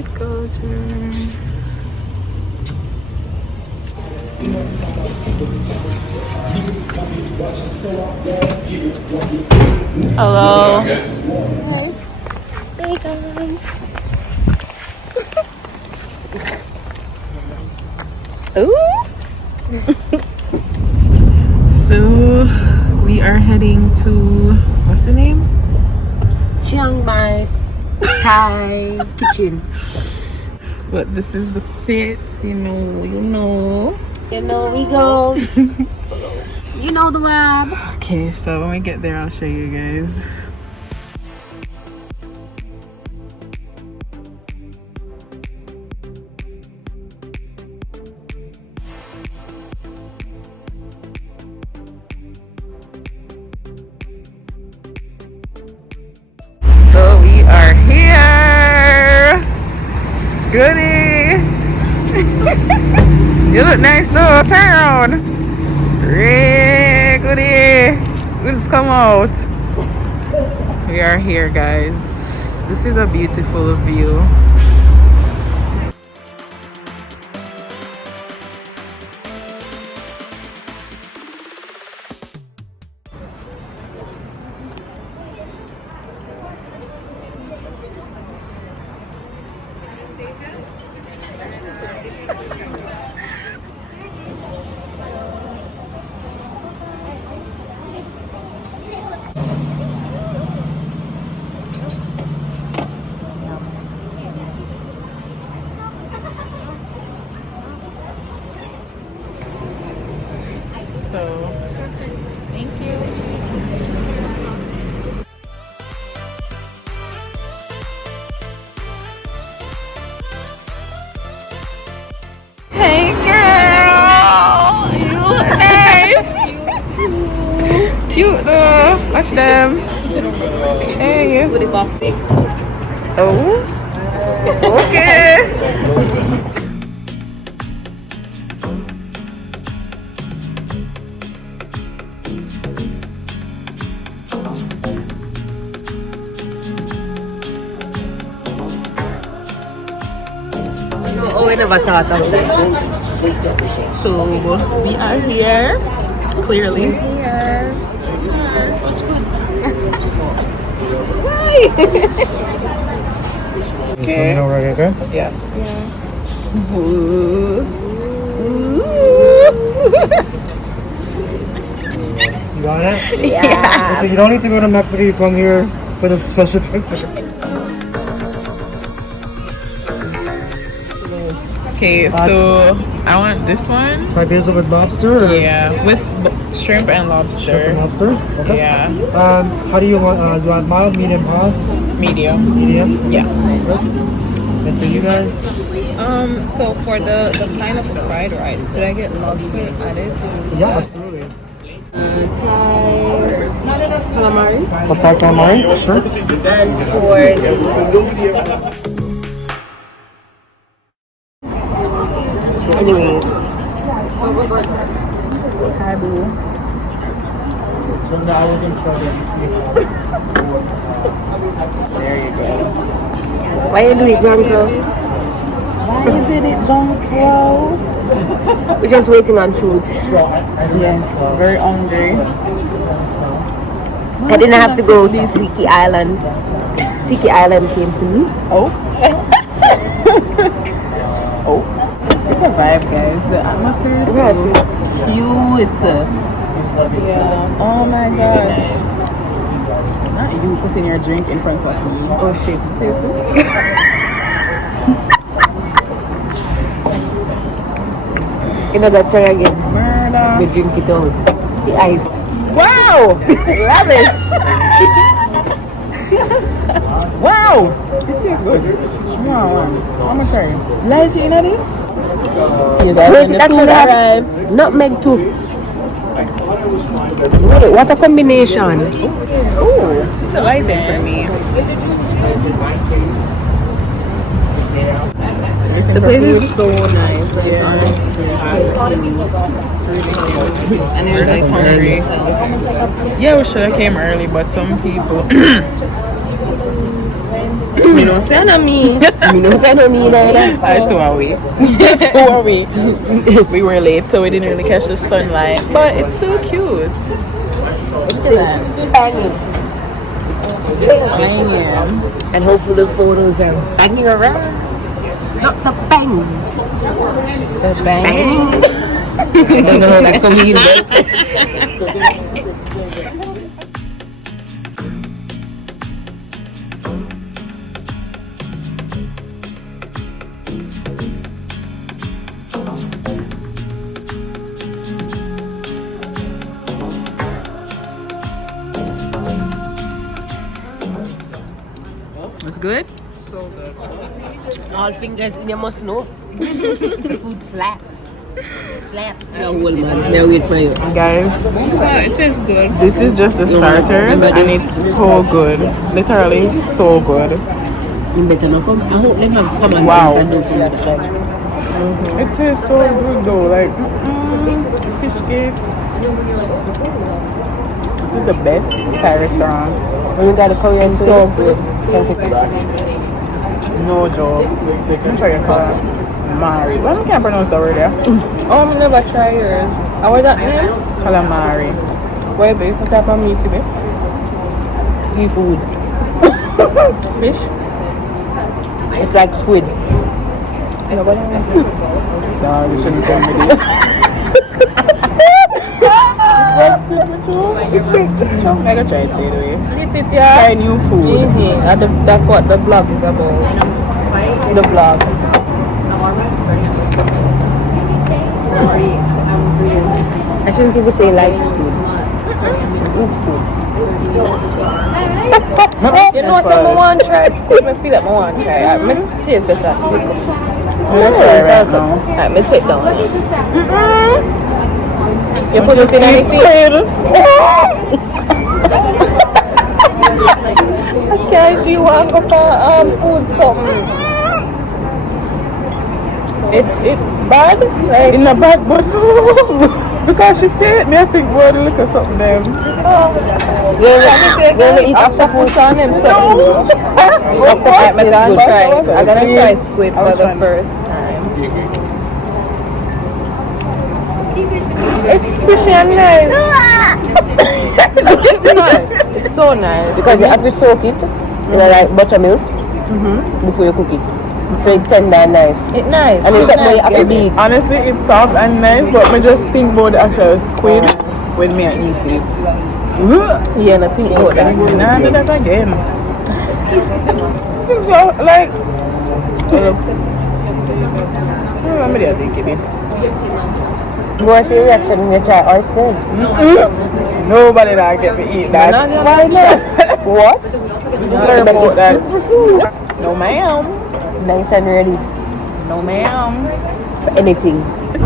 street culture. Hello. Hey guys. Ooh. So we are heading to, what's the name? Chiang Mai Thai kitchen. But this is the pits, you know. You know we go. You know the vibe. Okay, so when we get there, I'll show you guys. So we are here. Goody. You look nice though. Turn around. Hey, goody. Let's come out. We are here, guys. This is a beautiful view. So, thank you. Hey girl, you look nice. Cute though. Watch them. Hey. Oh. Okay. Oh, we never thought of that. So we are here. Clearly. Here. What's good? Okay. You know where I go? Yeah. You got it? Yeah. So you don't need to go to Mexico, you come here for the special picture. Okay, so I want this one. Thai basil with lobster? Or Yeah, with shrimp and lobster. shrimp and lobster? Okay. Yeah, How do you want, you want mild, medium, hot? medium. Medium? Yeah. Sounds good. And for you guys? So for the kind of fried rice, could I get lobster added? Yeah, absolutely. Thai calamari. Thai calamari? Sure. And for the anyways. Hi, boo. So now I was in trouble. There you go. Why you do it, Junko? Why you did it, Jonko? We're just waiting on food. Yes, very hungry. I didn't have to go to Tiki Island. Tiki Island came to me. Oh. Oh. It's a vibe, guys. The atmosphere is so cute. Yeah. Oh my gosh. Not you putting your drink in front of me. Oh shit. Taste this. You know that chai again? Murder. We drink it out. The ice. Wow! Lavish! Wow! This tastes good. Wow. How much are you? Light you in this? See you guys when the food arrives. Nutmeg too. Wait, what a combination. Ooh, it's a light in for me. The place is so nice, like honestly, so cute. It's really cute. And you're just hungry. Yeah, we should have came early, but some people Me no say no me. Me no say no me neither. Alright, who are we? Who are we? We were late, so we didn't really catch the sunlight, but it's still cute. Look at that. Banging. And hopefully the photos are banging around. Not the bang. The bang. I don't know how that comes in. It's good? All fingers in, you must know. The food slap. Slaps. Now, hold man. Now wait for you. Guys, It tastes good. this is just the starters and it's so good. Literally so good. You better not come. I hope them have common Wow. sense and don't feel like that. It tastes so good though, like fish cakes. This is the best Thai restaurant. When we got the Korean food, so good. No joke. I'm trying to call it Mari. Well, I can't pronounce that word there. Oh, I've never tried yours. How was that name? Calamari. Where babe? What type of meat is it? Seafood. Fish? It's like squid. Nobody wants it. No, you shouldn't tell me this. It's big. Mega try it, say the way. Eat it, yeah. Try new food. Mm-hmm. That's what the vlog is about. The vlog. I shouldn't even say like squid. It's squid. You know, some I want to try squid. I feel like I want to try. I taste just that. Alright, me take down. You put this in any squid. Okay, do you want to go for food something? It bad? Like In a bad, but because she said me, I think boy, look at something them. gonna eat octopus on him. So octopus is good. Try. I'm gonna try squid for the first time. It's fishy and nice. It's nice. It's so nice. Because you have to soak it in like buttermilk before you cook it. So it's tender and nice. It's nice. And it's It's something you have to nice. beat. Honestly, it's soft and nice, but me just think about the actual squid when me I eat it. Yeah, and I think about that. Nah, do that again. So, like, I'm really thinking it. You want to see reaction when you try oysters? Nobody that get me eat that. Why not? What? Slurp about that. No ma'am. Nice and ready No ma'am. for anything. But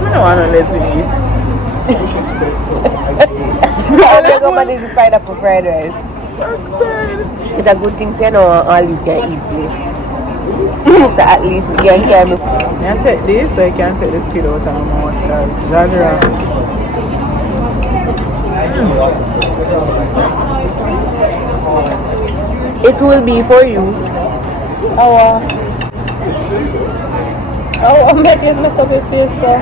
me no want to let you eat. So somebody to find up for fried rice. It's a good thing, so you know all you can eat place. So at least we can carry. Can I take this so I can take the squid out of my mouth because genre. It will be for you. Oh, make up your face, sir.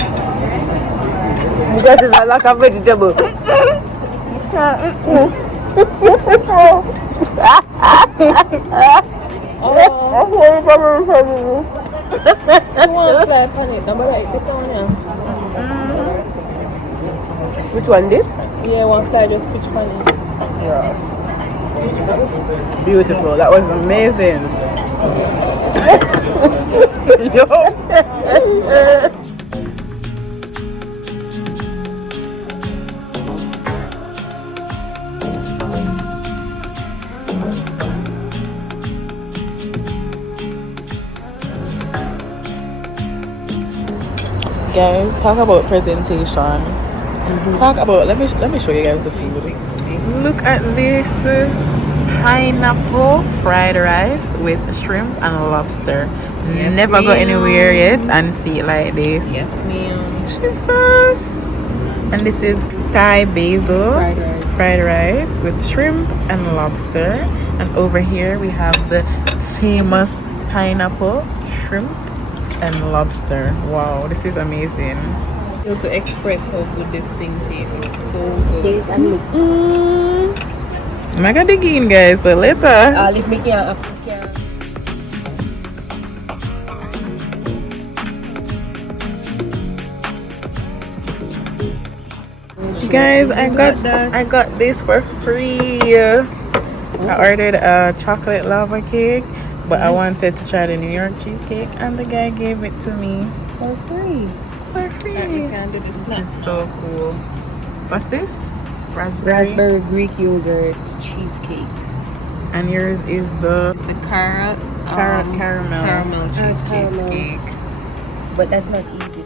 Because it's a lot of vegetable. One fly on it. Number like this one, yeah. Which one, this? Yeah, one fly just pitch on it. Yes. Beautiful. That was amazing. Yo. Guys, talk about presentation. Talk about let me show you guys the food. Look at this pineapple fried rice with shrimp and lobster. Yes, Never go ma'am. anywhere yet and see it like this. Yes, ma'am. Jesus. And this is Thai basil Fried rice. fried rice with shrimp and lobster. And over here we have the famous pineapple, shrimp, and lobster. Wow, this is amazing. To express how good this thing tastes. It's so good. Taste and look. I'm gonna dig in, guys, so later. If me can Guys, I got this for free. I ordered a chocolate lava cake, but I wanted to try the New York cheesecake, and the guy gave it to me For free. for free. We can do the This snack. is so cool. What's this? raspberry Greek yogurt cheesecake. And yours is the It's a caramel caramel cheesecake. cheesecake. But that's not easy.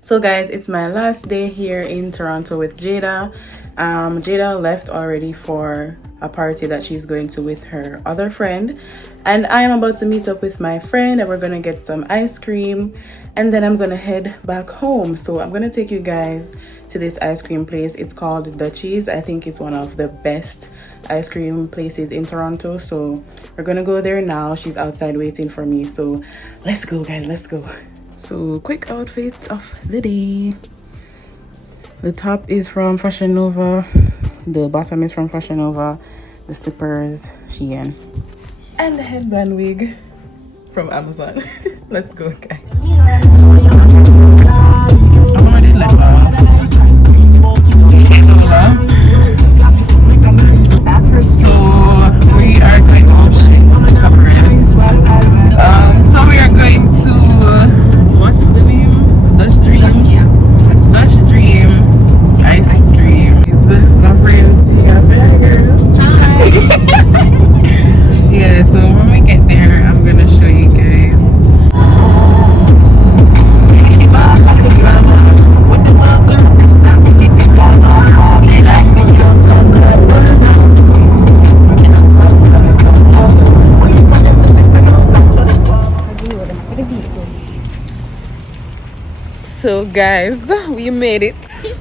So guys, it's my last day here in Toronto with Jada. Jada left already for a party that she's going to with her other friend, and I am about to meet up with my friend and we're gonna get some ice cream, and then I'm gonna head back home. So I'm gonna take you guys to this ice cream place. It's called Dutchie's. I think it's one of the best ice cream places in Toronto, so we're gonna go there now. She's outside waiting for me, so let's go guys, let's go. So quick outfit of the day. The top is from Fashion Nova, the bottom is from Fashion Nova, the slippers Shein, and the headband wig from Amazon. Let's go guys. So we are going so we are going to what's the name? Dutch Dream ice cream. My friend Tia, say hi girl. Hi. Yeah, so when we get there I'm gonna show you guys. So guys, we made it.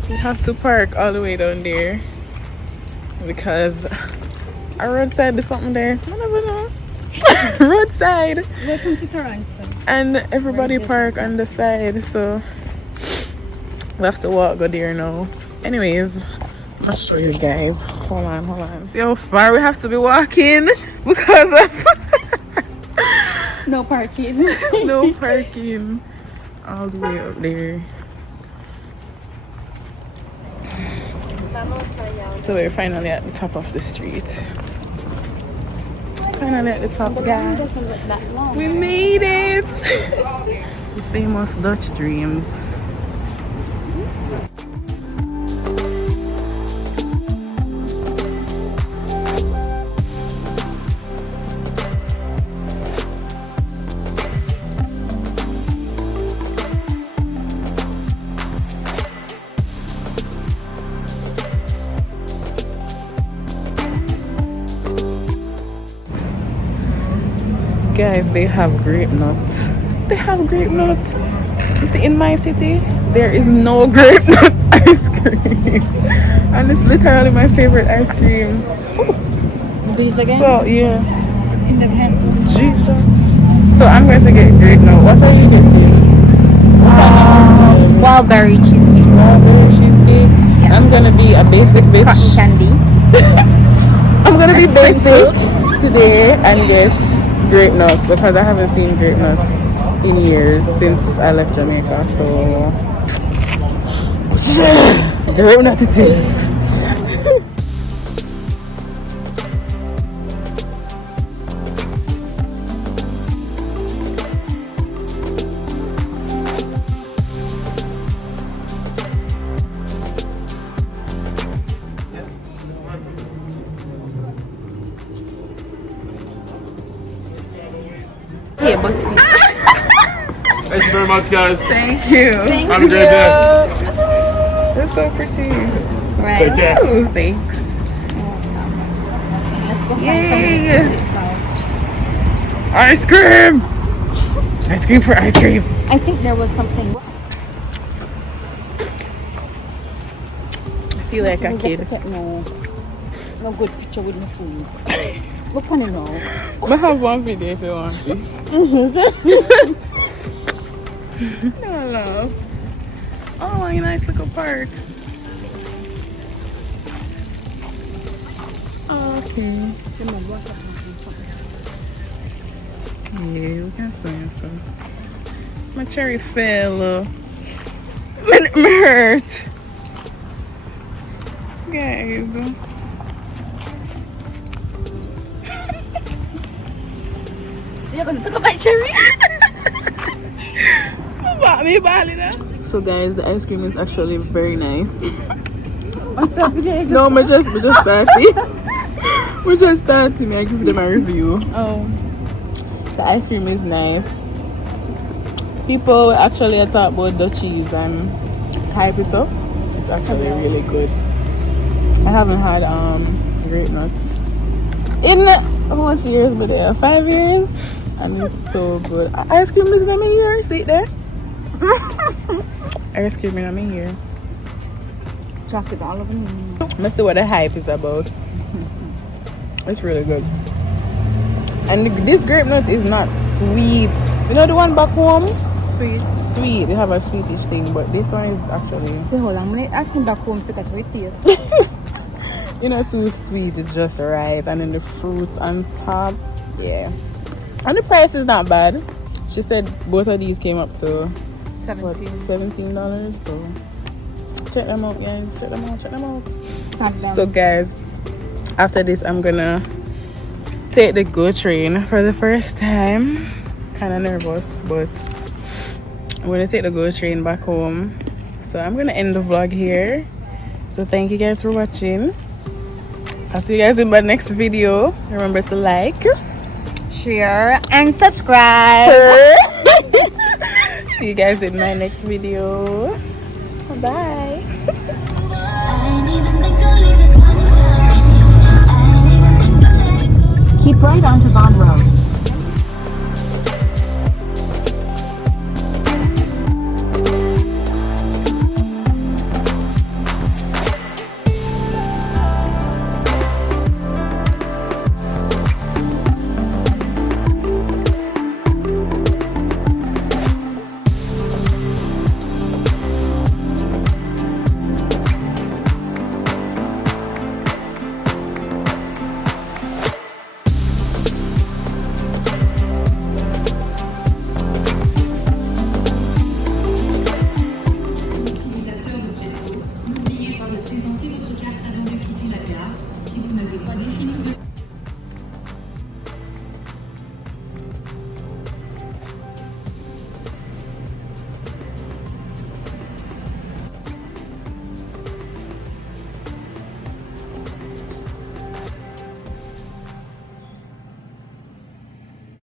We have to park all the way down there because our roadside there's something there. I never know. Roadside. Welcome to Toronto. And everybody park on the side, so we have to walk go there now. Anyways, I'll show you guys. Hold on. See how far we have to be walking because of No parking. no parking. All the way up there. So we're finally at the top of the street. Finally at the top, guys. We made it! The famous Dutch Dreams. Guys, they have grape nuts. They have grape nuts. You see, in my city, there is no grape nut ice cream. And it's literally my favorite ice cream. Do this again? So, yeah. In the hand. Jesus. So, I'm going to get grape nut. What are you getting? Wildberry cheesecake. Strawberry cheesecake. Yes. I'm going to be a basic bitch. Cotton candy. I'm going to be basic today and get grape nuts because I haven't seen grape nuts in years since I left Jamaica, so grape nut it is. Here, BuzzFeed. Thank you very much, guys. Thank you. Have a great day. They're so pretty. Right. Take care. Ooh, thanks. Let's go find Yay! some Ice cream! Ice cream for ice cream. I think there was something. I feel like a kid. No good picture with my food. Look on it now. I have one video if you want to. No love. Oh, a nice little park. Okay. Yeah, we can swim so. My cherry fell. My hurt. Guys. You're going to talk about cherry? So guys, the ice cream is actually very nice. No, we just starting. We just starting. I give them a review. Oh. The ice cream is nice. People actually talk about the cheese and hype it up. It's actually really good. I haven't had grape nuts in how much years were there? 5 years, and it's so good. Ice cream is in my ear. See it there? Ice cream in my ear. Chocolate all over me. Let's see what the hype is about. It's really good. And this grape nut is not sweet. You know the one back home? Sweet. They have a sweetish thing, but this one is actually. Hold on, I'm going to ask him back home to get with you. You know, too sweet. It's just right, and then the fruits on top. Yeah. And the price is not bad. She said both of these came up to $17. So check them out, guys. Check them out. So guys, after this I'm gonna take the GO train for the first time. Kind of nervous, but I'm gonna take the GO train back home. So I'm gonna end the vlog here. So thank you guys for watching. I'll see you guys in my next video. Remember to like, Share, and subscribe. See you guys in my next video. Bye. Keep right onto Bond Road.